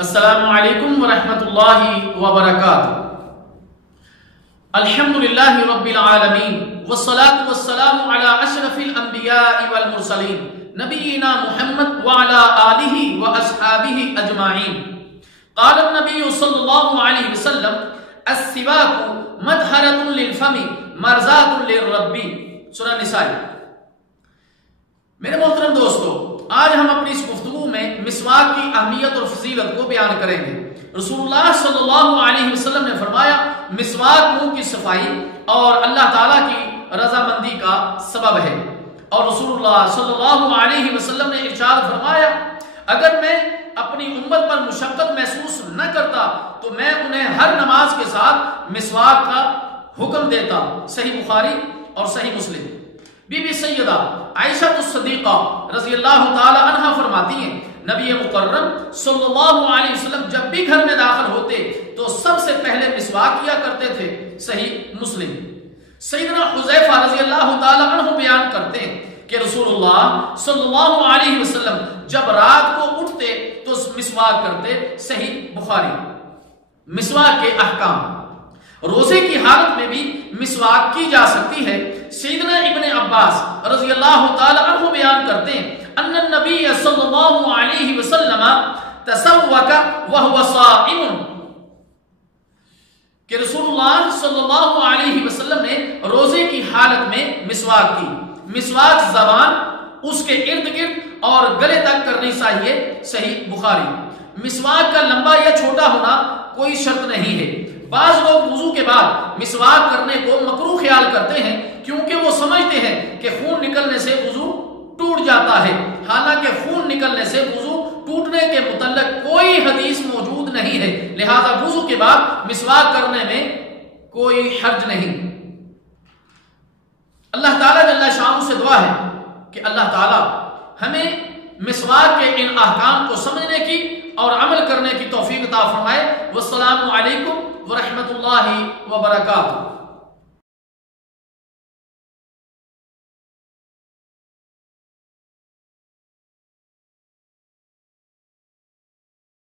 السلام علیکم ورحمۃ اللہ وبرکاتہ۔ الحمدللہ رب العالمین والصلاة والسلام علی اشرف الانبیاء والمرسلین نبینا محمد وعلی آلہ واصحابہ اجمعین۔ قال النبی صلی اللہ علیہ وسلم السواک مطہرۃ للفم مرضاۃ للرب، سورہ نساء۔ میرے محترم دوستو، آج ہم اپنی اس گفتگو میں مسواک کی اہمیت اور فضیلت کو بیان کریں گے۔ رسول اللہ صلی اللہ علیہ وسلم نے فرمایا مسواک منہ کی صفائی اور اللہ تعالیٰ کی رضامندی کا سبب ہے، اور رسول اللہ صلی اللہ علیہ وسلم نے ارشاد فرمایا اگر میں اپنی امت پر مشقت محسوس نہ کرتا تو میں انہیں ہر نماز کے ساتھ مسواک کا حکم دیتا۔ صحیح بخاری اور صحیح مسلم۔ بی بی سیدہ عائشہ الصدیقہ رضی اللہ تعالی عنہا فرماتی ہیں نبی مکرم صلی اللہ علیہ وسلم جب بھی گھر میں داخل ہوتے تو سب سے پہلے مسواک کیا کرتے تھے۔ صحیح مسلم۔ سیدنا حذیفہ رضی اللہ تعالی عنہ بیان کرتے ہیں کہ رسول اللہ صلی اللہ علیہ وسلم جب رات کو اٹھتے تو مسواک کرتے۔ صحیح بخاری۔ مسواک کے احکام۔ روزے کی حالت میں بھی مسواک کی جا سکتی ہے۔ سیدنا ابن عباس رضی اللہ تعالی عنہ بیان کرتے ہیں ان النبی صلی اللہ علیہ وسلم تسوک وهو صائم، کہ رسول اللہ صلی اللہ علیہ وسلم نے روزے کی حالت میں مسواک کی۔ مسواک زبان، اس کے ارد گرد اور گلے تک کرنی چاہیے۔ صحیح بخاری۔ مسواک کا لمبا یا چھوٹا ہونا کوئی شرط نہیں ہے۔ بعض لوگ وضو کے بعد مسواک کرنے کو مکروہ خیال کرتے ہیں کیونکہ وہ سمجھتے ہیں کہ خون نکلنے سے وضو ٹوٹ جاتا ہے، حالانکہ خون نکلنے سے وضو ٹوٹنے کے متعلق کوئی حدیث موجود نہیں ہے، لہذا وضو کے بعد مسواک کرنے میں کوئی حرج نہیں۔ اللہ تعالیٰ جل شانہ سے دعا ہے کہ اللہ تعالیٰ ہمیں مسواک کے ان احکام کو سمجھنے کی اور عمل کرنے کی توفیق عطا فرمائے۔ والسلام علیکم ورحمۃ اللہ وبرکاتہ۔